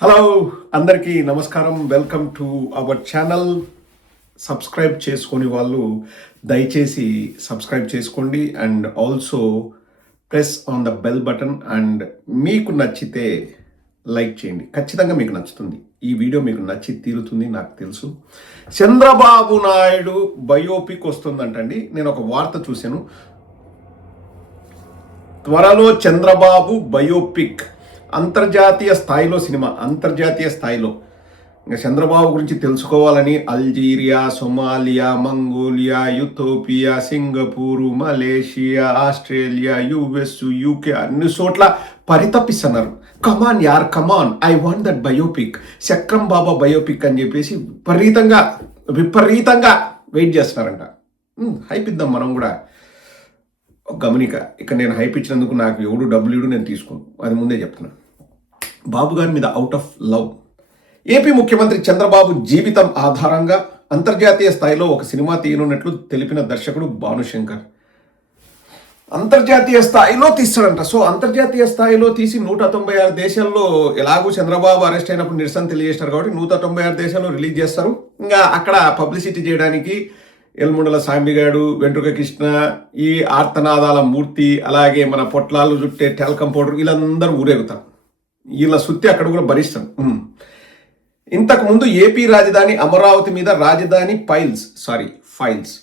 Hello అందరికీ నమస్కారం. Welcome to our channel. Subscribe చేసుకొని వాళ్ళు దయచేసి సబ్స్క్రైబ్ చేసుకోండి and also press on the bell button. And మీకు నచ్చితే లైక్ చేయండి, ఖచ్చితంగా మీకు నచ్చుతుంది. ఈ వీడియో మీకు నచ్చి తీరుతుంది నాకు తెలుసు. చంద్రబాబు నాయుడు బయోపిక్ వస్తుందంటండి. నేను ఒక వార్త చూశాను, త్వరలో చంద్రబాబు బయోపిక్, అంతర్జాతీయ స్థాయిలో సినిమా, అంతర్జాతీయ స్థాయిలో. ఇంకా చంద్రబాబు గురించి తెలుసుకోవాలని Algeria, Somalia, Mongolia, Ethiopia, Singapore, Malaysia, Australia, US, UK అన్ని చోట్ల పరితపిస్తున్నారు. కమాన్ యార్ come on, I want that biopic, చక్రం బాబా బయోపిక్ అని చెప్పేసి విపరీతంగా వెయిట్ చేస్తున్నారంట. హైప్ ఇద్దాం మనం కూడా. గమనిక, ఇక నేను హైప్ ఇచ్చినందుకు నాకు ఎవడు డబ్బులు ఇవ్వడు, నేను తీసుకోను, అది ముందే చెప్తున్నా. బాబు గారి మీద అవుట్ ఆఫ్ లవ్ ఏపీ ముఖ్యమంత్రి చంద్రబాబు జీవితం ఆధారంగా అంతర్జాతీయ స్థాయిలో ఒక సినిమా తీయనున్నట్లు తెలిపిన దర్శకుడు భానుశంకర్. అంతర్జాతీయ స్థాయిలో తీస్తాడంట. సో అంతర్జాతీయ స్థాయిలో తీసి 196 దేశాల్లో, ఎలాగూ చంద్రబాబు అరెస్ట్ అయినప్పుడు నిరసన తెలియజేస్తారు కాబట్టి 196 దేశాల్లో రిలీజ్ చేస్తారు. ఇంకా అక్కడ పబ్లిసిటీ చేయడానికి ఎల్ముండల సాంబిగాడు, వెంట్రుక కృష్ణ, ఈ ఆర్తనాదాల మూర్తి, అలాగే మన పొట్లాలు చుట్టే టెల్కం పౌడర్, వీళ్ళందరూ ఊరేగుతారు. వీళ్ళ సుత్తి అక్కడ కూడా భరిస్తాం. ఇంతకుముందు ఏపీ రాజధాని అమరావతి మీద రాజధాని ఫైల్స్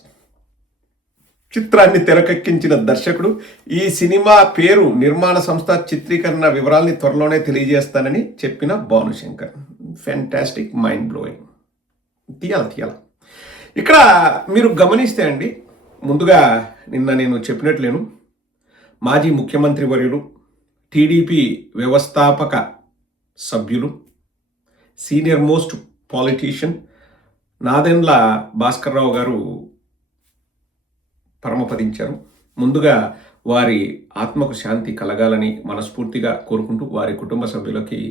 చిత్రాన్ని తెరకెక్కించిన దర్శకుడు ఈ సినిమా పేరు, నిర్మాణ సంస్థ, చిత్రీకరణ వివరాల్ని త్వరలోనే తెలియజేస్తానని చెప్పిన భానుశంకర్. Fantastic, mind blowing. తీయాల ఇక్కడ మీరు గమనిస్తే అండి, ముందుగా నిన్న నేను చెప్పినట్లేను, మాజీ ముఖ్యమంత్రి వర్యులు, టీడీపీ వ్యవస్థాపక సభ్యులు, senior most politician Nadendla Bhaskar Rao గారు పరమపదించారు. ముందుగా వారి ఆత్మకు శాంతి కలగాలని మనస్ఫూర్తిగా కోరుకుంటూ వారి కుటుంబ సభ్యులకి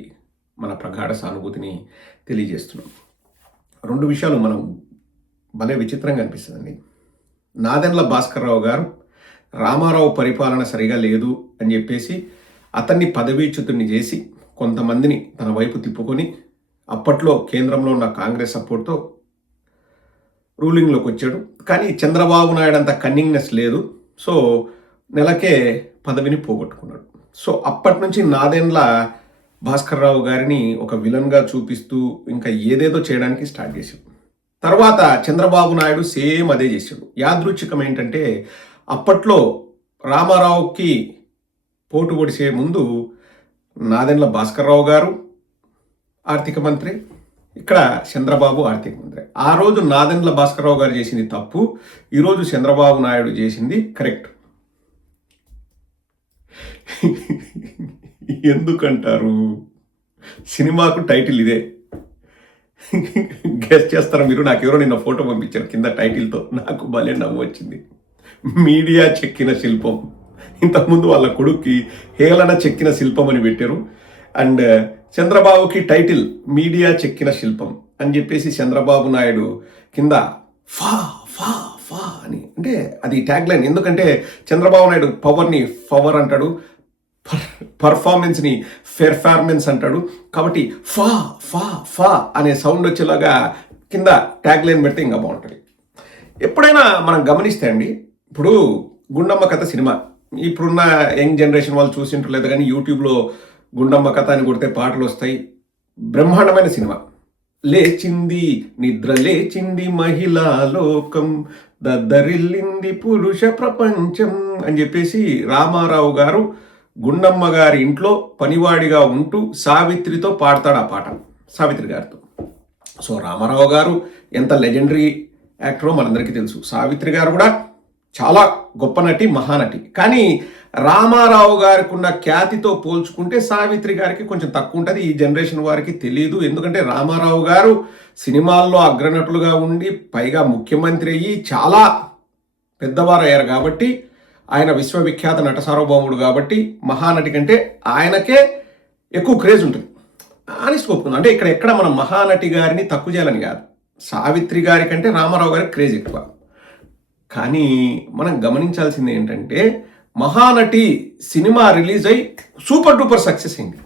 మన ప్రగాఢ సానుభూతిని తెలియజేస్తున్నాం. 2 విషయాలు మనం భలే విచిత్రంగా అనిపిస్తుందండి. నాదెండ్ల భాస్కర్రావు గారు రామారావు పరిపాలన సరిగా లేదు అని చెప్పేసి అతన్ని పదవీచ్యుతుడిని చేసి కొంతమందిని తన వైపు తిప్పుకొని అప్పట్లో కేంద్రంలో ఉన్న కాంగ్రెస్ సపోర్ట్తో రూలింగ్లోకి వచ్చాడు. కానీ చంద్రబాబు నాయుడు అంత కన్నింగ్నెస్ లేదు. సో నెలకే పదవిని పోగొట్టుకున్నాడు. సో అప్పటి నుంచి నాదెండ్ల భాస్కర్రావు గారిని ఒక విలన్గా చూపిస్తూ ఇంకా ఏదేదో చేయడానికి స్టార్ట్ చేశాడు. తర్వాత చంద్రబాబు నాయుడు సేమ్ అదే చేశాడు. యాదృచ్ఛికం ఏంటంటే, అప్పట్లో రామారావుకి పోటు పొడిసే ముందు నాదెండ్ల భాస్కర్రావు గారు ఆర్థిక మంత్రి, ఇక్కడ చంద్రబాబు ఆర్థిక మంత్రి. ఆ రోజు నాదెండ్ల భాస్కర్రావు గారు చేసింది తప్పు, ఈరోజు చంద్రబాబు నాయుడు చేసింది కరెక్ట్. ఎందుకంటారు? సినిమాకు టైటిల్ ఇదే. గెస్ట్ చేస్తారా మీరు? నాకు ఎవరో నిన్న ఫోటో పంపించారు కింద టైటిల్తో, నాకు భలే నవ్వు వచ్చింది. మీడియా చెక్కిన శిల్పం. ఇంతకుముందు వాళ్ళ కొడుక్కి హేళన చెక్కిన శిల్పం అని పెట్టారు. అండ్ చంద్రబాబుకి టైటిల్ మీడియా చెక్కిన శిల్పం అని చెప్పేసి చంద్రబాబు నాయుడు కింద ఫా ఫా ఫా అని, అంటే అది ట్యాగ్ లైన్. ఎందుకంటే చంద్రబాబు నాయుడు పవర్ని పవర్ అంటాడు, పర్ఫార్మెన్స్ని పెర్ఫార్మెన్స్ అంటాడు. కాబట్టి ఫా ఫా ఫా అనే సౌండ్ వచ్చేలాగా కింద ట్యాగ్ లైన్ పెడితే ఇంకా బాగుంటుంది. ఎప్పుడైనా మనం గమనిస్తే అండి, ఇప్పుడు గుండమ్మ కథ సినిమా, ఇప్పుడున్న యంగ్ జనరేషన్ వాళ్ళు చూసింటారు లేదు కానీ యూట్యూబ్లో గుండమ్మ కథ అని కొడితే పాటలు వస్తాయి. బ్రహ్మాండమైన సినిమా. లేచింది నిద్ర లేచింది మహిళా లోకం, దద్దరిల్లింది పురుష ప్రపంచం అని చెప్పేసి రామారావు గారు గుండమ్మ గారి ఇంట్లో పనివాడిగా ఉంటూ సావిత్రితో పాడతాడు ఆ పాట, సావిత్రి గారితో. సో రామారావు గారు ఎంత లెజెండరీ యాక్టరో మనందరికీ తెలుసు. సావిత్రి గారు కూడా చాలా గొప్ప నటి, మహానటి. కానీ రామారావు గారికి ఉన్న ఖ్యాతితో పోల్చుకుంటే సావిత్రి గారికి కొంచెం తక్కువ ఉంటుంది. ఈ జనరేషన్ వారికి తెలియదు. ఎందుకంటే రామారావు గారు సినిమాల్లో అగ్రనటులుగా ఉండి పైగా ముఖ్యమంత్రి అయ్యి చాలా పెద్దవారు అయ్యారు కాబట్టి, ఆయన విశ్వవిఖ్యాత నట సార్వభౌముడు కాబట్టి మహానటి కంటే ఆయనకే ఎక్కువ క్రేజ్ ఉంటుంది. ఆనెస్ట్ ఒప్పుకుందాం. అంటే ఎక్కడ మనం మహానటి గారిని తక్కువ చేయాలని కాదు, సావిత్రి గారి కంటే రామారావు గారికి క్రేజ్ ఎక్కువ. కానీ మనం గమనించాల్సింది ఏంటంటే, మహానటి సినిమా రిలీజ్ అయ్యి సూపర్ డూపర్ సక్సెస్ అయింది.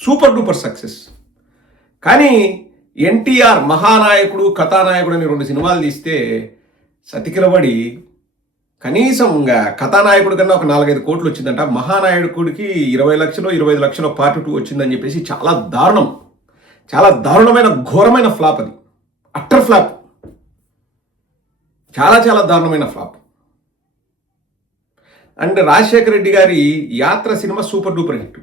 Super duper success. కానీ ఎన్టీఆర్ మహానాయకుడు కథానాయకుడు అని 2 సినిమాలు తీస్తే సతికిలబడి కనీసం కథానాయకుడి కన్నా ఒక 4-5 కోట్లు వచ్చిందంట. మహానాయకుడికి 20 లక్షలు 25 లక్షల పార్ట్ 2 వచ్చిందని చెప్పేసి చాలా దారుణం, చాలా దారుణమైన ఘోరమైన ఫ్లాప్. అది అట్టర్ ఫ్లాప్, చాలా చాలా దారుణమైన ఫ్లాప్. అండ్ రాజశేఖర రెడ్డి గారి యాత్ర సినిమా సూపర్ డూపర్ హిట్.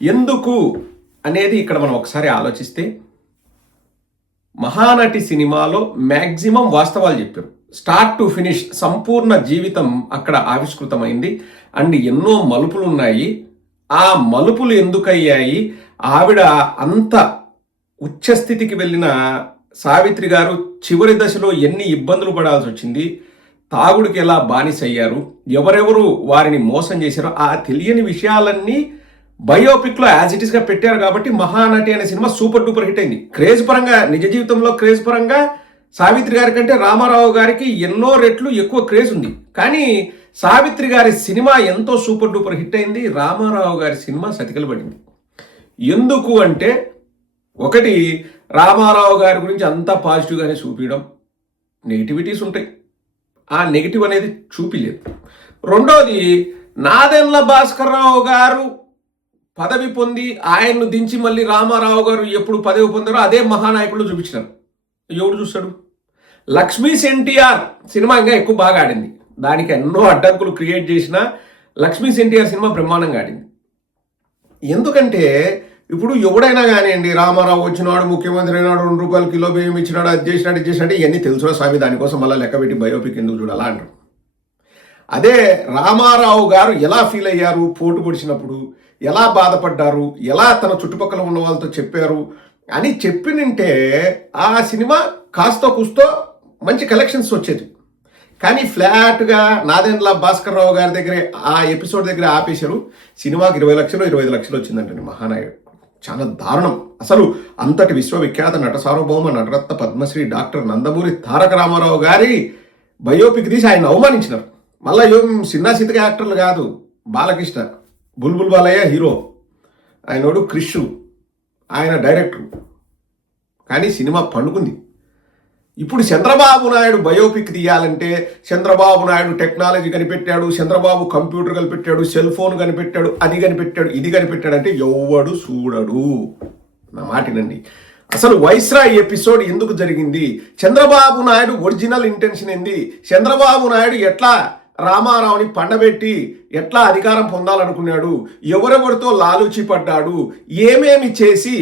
ఎందుకు అనేది ఇక్కడ మనం ఒకసారి ఆలోచిస్తే, మహానటి సినిమాలో మ్యాక్సిమం వాస్తవాలు చెప్పారు. స్టార్ట్ టు ఫినిష్ సంపూర్ణ జీవితం అక్కడ ఆవిష్కృతమైంది. అండ్ ఎన్నో మలుపులు ఉన్నాయి. ఆ మలుపులు ఎందుకయ్యాయి, ఆవిడ అంత ఉచ్చస్థితికి వెళ్ళిన సావిత్రి గారు చివరి దశలో ఎన్ని ఇబ్బందులు పడాల్సి వచ్చింది, తాగుడికి ఎలా బానిసయ్యారు, ఎవరెవరు వారిని మోసం చేశారో ఆ తెలియని విషయాలన్నీ బయోపిక్లో యాజ్ ఇట్ ఈస్గా పెట్టారు. కాబట్టి మహానటి అనే సినిమా సూపర్ డూపర్ హిట్ అయింది. క్రేజ్ పరంగా, నిజ జీవితంలో క్రేజ్ పరంగా సావిత్రి గారి కంటే రామారావు గారికి ఎన్నో రెట్లు ఎక్కువ క్రేజ్ ఉంది. కానీ సావిత్రి గారి సినిమా ఎంతో సూపర్ డూపర్ హిట్ అయింది, రామారావు గారి సినిమా సతికిల పడింది. ఎందుకు అంటే, ఒకటి రామారావు గారి గురించి అంతా పాజిటివ్గానే చూపించడం, నెగిటివిటీస్ ఉంటాయి, ఆ నెగిటివ్ అనేది చూపిలేదు. రెండోది, నాదెండ్ల భాస్కర్ రావు గారు పదవి పొంది ఆయన్ను దించి మళ్ళీ రామారావు గారు ఎప్పుడు పదవి పొందారో అదే మహానాయకులు చూపించినారు. ఎవడు చూస్తాడు? లక్ష్మీస్ ఎన్టీఆర్ సినిమా ఇంకా ఎక్కువ బాగా ఆడింది. దానికి ఎన్నో అడ్డంకులు క్రియేట్ చేసిన లక్ష్మీస్ ఎన్టీఆర్ సినిమా బ్రహ్మాండంగా ఆడింది. ఎందుకంటే ఇప్పుడు ఎవడైనా కానివ్వండి, రామారావు వచ్చినాడు, ముఖ్యమంత్రి అయినాడు, 2 రూపాయలు కిలో బియ్యం ఇచ్చినాడు, అది చేసినాడు, ఇది చేసినట్టు ఇవన్నీ తెలుసురా స్వామి, దానికోసం మళ్ళీ లెక్క పెట్టి బయోపిక్ ఎందుకు చూడాలా అంటారు. అదే రామారావు గారు ఎలా ఫీల్ అయ్యారు, పోటు పొడిచినప్పుడు ఎలా బాధపడ్డారు, ఎలా తన చుట్టుపక్కల ఉన్న వాళ్ళతో చెప్పారు అని చెప్పినంటే ఆ సినిమా కాస్తో కూస్తో మంచి కలెక్షన్స్ వచ్చేది. కానీ ఫ్లాట్గా నాదెండ్ల భాస్కర్ రావు గారి దగ్గరే ఆ ఎపిసోడ్ దగ్గర ఆపేశారు. సినిమాకి 20 లక్షలు 25 లక్షలు వచ్చిందంటండి మహానాయుడు. చాలా దారుణం. అసలు అంతటి విశ్వవిఖ్యాత నట సార్వభౌమ నటరత్న పద్మశ్రీ డాక్టర్ నందమూరి తారక రామారావు గారి బయోపిక్ తీసి ఆయన అవమానించినారు. మళ్ళీ ఏం సిన్నా సితిక యాక్టర్లు కాదు, బాలకృష్ణ, బుల్బుల్ బాలయ్య హీరో, ఆయనోడు క్రిష్ ఆయన డైరెక్టర్. కానీ సినిమా పండుకుంది. ఇప్పుడు చంద్రబాబు నాయుడు బయోపిక్ తీయాలంటే చంద్రబాబు నాయుడు టెక్నాలజీ కనిపెట్టాడు, చంద్రబాబు కంప్యూటర్ కనిపెట్టాడు, సెల్ ఫోన్ కనిపెట్టాడు, అది కనిపెట్టాడు, ఇది కనిపెట్టాడు అంటే ఎవడు చూడడు. నా మాటినండి. అసలు వైస్రాయ్ ఎపిసోడ్ ఎందుకు జరిగింది, చంద్రబాబు నాయుడు ఒరిజినల్ ఇంటెన్షన్ ఏంది, చంద్రబాబు నాయుడు ఎట్లా రామారావుని పండబెట్టి ఎట్లా అధికారం పొందాలనుకున్నాడు, ఎవరెవరితో లాలూచి పడ్డాడు, ఏమేమి చేసి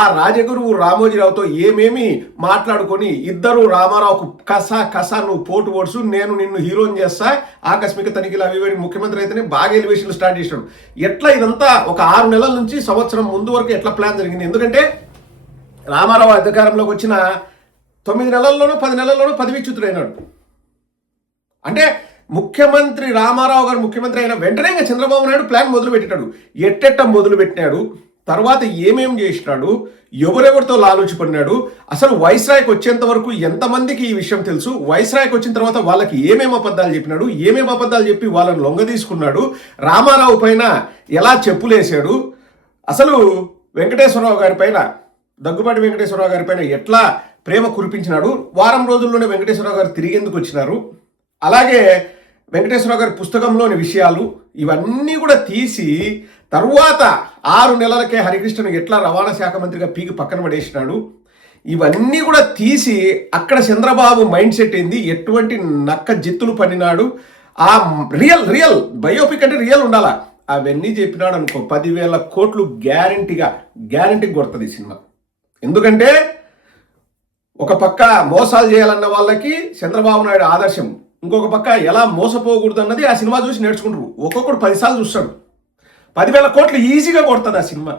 ఆ రాజగురువు రామోజీరావుతో ఏమేమి మాట్లాడుకొని ఇద్దరు రామారావుకు కసా నువ్వు పోటు ఓడుసు, నేను నిన్ను హీరోని చేస్తా, ఆకస్మిక తనిఖీలు అవి ముఖ్యమంత్రి అయితేనే బాగా ఎలివేషన్లు స్టార్ట్ చేశాడు. ఎట్లా ఇదంతా ఒక 6 నెలల నుంచి సంవత్సరం ముందు వరకు ఎట్లా ప్లాన్ జరిగింది. ఎందుకంటే రామారావు అధికారంలోకి వచ్చిన 9 నెలల్లోనో 10 నెలల్లోనో పదవీచ్యుతుడైనాడు. అంటే ముఖ్యమంత్రి రామారావు గారు ముఖ్యమంత్రి అయిన వెంటనే చంద్రబాబు నాయుడు ప్లాన్ మొదలుపెట్టాడు. ఎట్టెట్ట మొదలుపెట్టినాడు, తర్వాత ఏమేం చేసినాడు, ఎవరెవరితో లాలూచిపడినాడు, అసలు వైస్రాయ్కి వచ్చేంత వరకు ఎంతమందికి ఈ విషయం తెలుసు, వైస్రాయ్కి వచ్చిన తర్వాత వాళ్ళకి ఏమేమి అబద్ధాలు చెప్పినాడు, ఏమేమి అబద్ధాలు చెప్పి వాళ్ళని లొంగ తీసుకున్నాడు, రామారావు పైన ఎలా చెప్పులేశాడు, అసలు వెంకటేశ్వరరావు గారి పైన, దగ్గుబాటి వెంకటేశ్వరరావు గారి పైన ఎట్లా ప్రేమ కురిపించినాడు, వారం రోజుల్లోనే వెంకటేశ్వరరావు గారు తిరిగేందుకు వచ్చినారు, అలాగే వెంకటేశ్వరరావు గారి పుస్తకంలోని విషయాలు ఇవన్నీ కూడా తీసి తరువాత 6 నెలలకే హరికృష్ణను ఎట్లా రవాణా శాఖ మంత్రిగా పీకి పక్కన పడేసినాడు, ఇవన్నీ కూడా తీసి అక్కడ చంద్రబాబు మైండ్ సెట్ ఏంది, ఎటువంటి నక్క జిత్తులు పడినాడు, ఆ రియల్ బయోపిక్ అంటే రియల్ ఉండాలా, అవన్నీ చెప్పినాడు అనుకో 10,000 కోట్లు గ్యారంటీ కొడుతుంది ఈ సినిమా. ఎందుకంటే ఒక పక్క మోసాలు చేయాలన్న వాళ్ళకి చంద్రబాబు నాయుడు ఆదర్శం, ఇంకొక పక్క ఎలా మోసపోకూడదు అన్నది ఆ సినిమా చూసి నేర్చుకుంటారు. ఒక్కొక్కడు 10 సార్లు చూస్తాడు. 10,000 కోట్లు ఈజీగా కొడుతుంది ఆ సినిమా,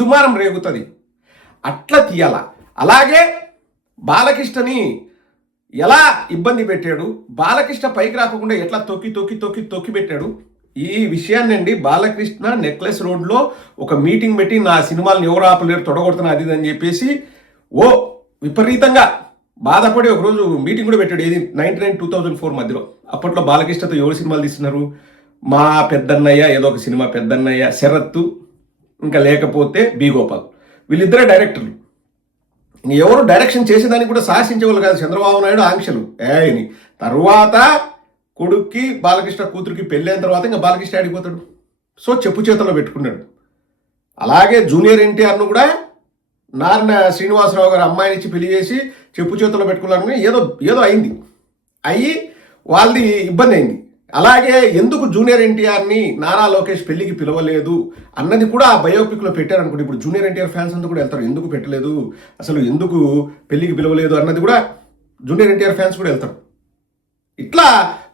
దుమారం రేగుతుంది. అట్లా తీయాల. అలాగే బాలకృష్ణని ఎలా ఇబ్బంది పెట్టాడు, బాలకృష్ణ పైకి రాకుండా ఎట్లా తొక్కి పెట్టాడు, ఈ విషయాన్ని అండి బాలకృష్ణ నెక్లెస్ రోడ్లో ఒక మీటింగ్ పెట్టి నా సినిమాలను ఎవరు ఆపలేరు తొడగొడుతున్నా అది అని చెప్పేసి విపరీతంగా బాధపడి ఒకరోజు మీటింగ్ కూడా పెట్టాడు. ఏది 99-2004 మధ్యలో. అప్పట్లో బాలకృష్ణతో ఎవరు సినిమాలు తీస్తున్నారు, మా పెద్దన్నయ్య, ఏదో ఒక సినిమా పెద్దన్నయ్య, శరత్తు, ఇంకా లేకపోతే బి గోపాల్. వీళ్ళిద్దరే డైరెక్టర్లు. ఎవరు డైరెక్షన్ చేసేదానికి కూడా సాహసించేవాళ్ళు కాదు. చంద్రబాబు నాయుడు ఆంక్షలు ఏని తర్వాత కొడుక్కి బాలకృష్ణ కూతురికి పెళ్ళైన తర్వాత ఇంకా బాలకృష్ణ ఆడిపోతాడు. సో చెప్పు చేతుల్లో పెట్టుకున్నాడు. అలాగే జూనియర్ ఎన్టీఆర్ను కూడా నారాయణ శ్రీనివాసరావు గారు అమ్మాయిని ఇచ్చి పెళ్లి చేసి చెప్పు చేతుల్లో పెట్టుకున్నారని ఏదో అయింది. అయ్యి వాళ్ళది ఇబ్బంది అయింది. అలాగే ఎందుకు జూనియర్ ఎన్టీఆర్ని నారా లోకేష్ పెళ్లికి పిలవలేదు అన్నది కూడా ఆ బయోపిక్లో పెట్టారు అనుకోండి. ఇప్పుడు జూనియర్ ఎన్టీఆర్ ఫ్యాన్స్ అంతా కూడా వెళ్తారు, ఎందుకు పెట్టలేదు, అసలు ఎందుకు పెళ్లికి పిలవలేదు అన్నది కూడా జూనియర్ ఎన్టీఆర్ ఫ్యాన్స్ కూడా వెళ్తారు. ఇట్లా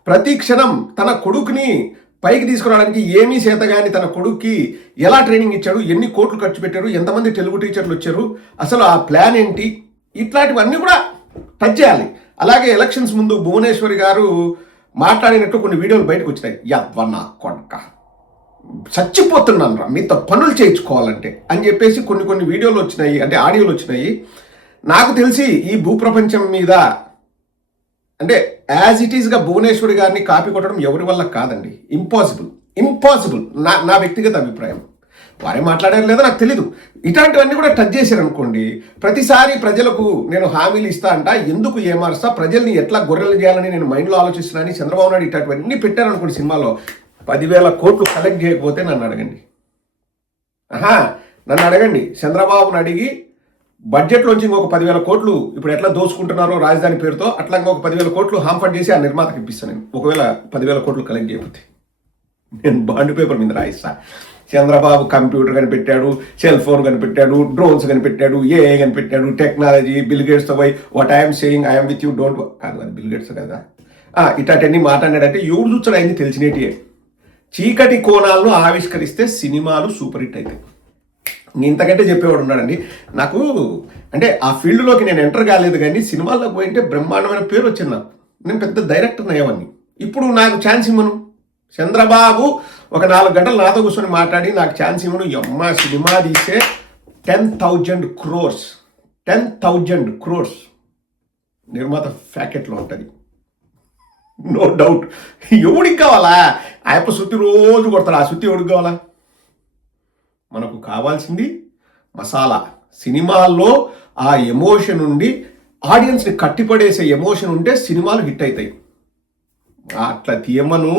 ప్రతి క్షణం తన కొడుకుని పైకి తీసుకురావడానికి ఏమీ చేతగాని తన కొడుక్కి ఎలా ట్రైనింగ్ ఇచ్చాడు, ఎన్ని కోట్లు ఖర్చు పెట్టారు, ఎంతమంది తెలుగు టీచర్లు వచ్చారు, అసలు ఆ ప్లాన్ ఏంటి, ఇట్లాంటివన్నీ కూడా టచ్ చేయాలి. అలాగే ఎలక్షన్స్ ముందు భువనేశ్వరి గారు మాట్లాడినట్టు కొన్ని వీడియోలు బయటకు వచ్చినాయి. యవ్వన్న కొడక చచ్చిపోతున్నాను రా మీతో పనులు చేయించుకోవాలంటే అని చెప్పేసి కొన్ని వీడియోలు వచ్చినాయి, అంటే ఆడియోలు వచ్చినాయి. నాకు తెలిసి ఈ భూప్రపంచం మీద అంటే యాజ్ ఇట్ ఈస్గా భువనేశ్వరి గారిని కాపీ కొట్టడం ఎవరి వల్ల కాదండి. ఇంపాసిబుల్ నా వ్యక్తిగత అభిప్రాయం. వారే మాట్లాడారు లేదో నాకు తెలీదు. ఇట్లాంటివన్నీ కూడా టచ్ చేశారు అనుకోండి, ప్రతిసారి ప్రజలకు నేను హామీలు ఇస్తా అంట, ఎందుకు ఏమారుస్తా, ప్రజల్ని ఎట్లా గొర్రెలు చేయాలని నేను మైండ్లో ఆలోచిస్తున్నానని చంద్రబాబు నాయుడు ఇట్లాంటివన్నీ పెట్టారనుకోండి సినిమాలో, 10,000 కోట్లు కలెక్ట్ చేయకపోతే నన్ను అడగండి. నన్ను అడగండి. చంద్రబాబును అడిగి బడ్జెట్లోంచి ఇంకొక 10,000 కోట్లు ఇప్పుడు ఎట్లా దోచుకుంటున్నారో రాజధాని పేరుతో, అట్లా ఇంకొక 10,000 కోట్లు హాంఫర్డ్ చేసి ఆ నిర్మాతకి ఇప్పిస్తాను నేను. ఒకవేళ 10,000 కోట్లు కలెక్ట్ చేయకపోతే నేను బాండ్ పేపర్ మీద రాయిస్తా. చంద్రబాబు కంప్యూటర్ కనిపెట్టాడు, సెల్ ఫోన్ కనిపెట్టాడు, డ్రోన్స్ కనిపెట్టాడు, ఏఐ కనిపెట్టాడు, టెక్నాలజీ, బిల్ గేట్స్తో పోయి what I'm saying I'm with you don't కాదు, అది బిల్ గేట్స్ కదా. ఇట్లాంటివన్నీ మాట్లాడాడంటే ఎవరు చూచడం అయింది తెలిసినట్టే. చీకటి కోణాలను ఆవిష్కరిస్తే సినిమాలు సూపర్ హిట్ అవుతాయి. ఇంతకంటే చెప్పేవాడు ఉన్నాడండి. నాకు అంటే ఆ ఫీల్డ్లోకి నేను ఎంటర్ కాలేదు, కానీ సినిమాల్లోకి పోయింటే బ్రహ్మాండమైన పేరు వచ్చింది నాకు. నేను పెద్ద డైరెక్టర్ అయ్యేవాడిని. ఇప్పుడు నాకు ఛాన్స్ ఇవ్వను. చంద్రబాబు ఒక 4 గంటలు నాతో కూర్చొని మాట్లాడి నాకు ఛాన్స్ ఇవ్వను. అమ్మ సినిమా తీసే 10,000 crores నిర్మాత ప్యాకెట్లో ఉంటుంది, నో డౌట్. ఎవడికి కావాలా? ఆ యొక్క సుత్తి రోజు కొడతాడు. ఆ సుత్తి ఎవడికి కావాలా? మనకు కావాల్సింది మసాలా. సినిమాల్లో ఆ ఎమోషన్ ఉండి ఆడియన్స్ని కట్టిపడేసే ఎమోషన్ ఉంటే సినిమాలు హిట్ అవుతాయి. అట్లా తీయమను,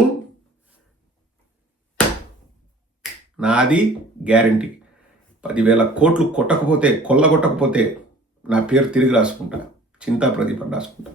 నాది గ్యారంటీ. 10,000 కోట్లు కొట్టకపోతే, కొల్లగొట్టకపోతే నా పేరు తిరిగి రాసుకుంటా, చింతా ప్రదీప్ అని రాసుకుంటా.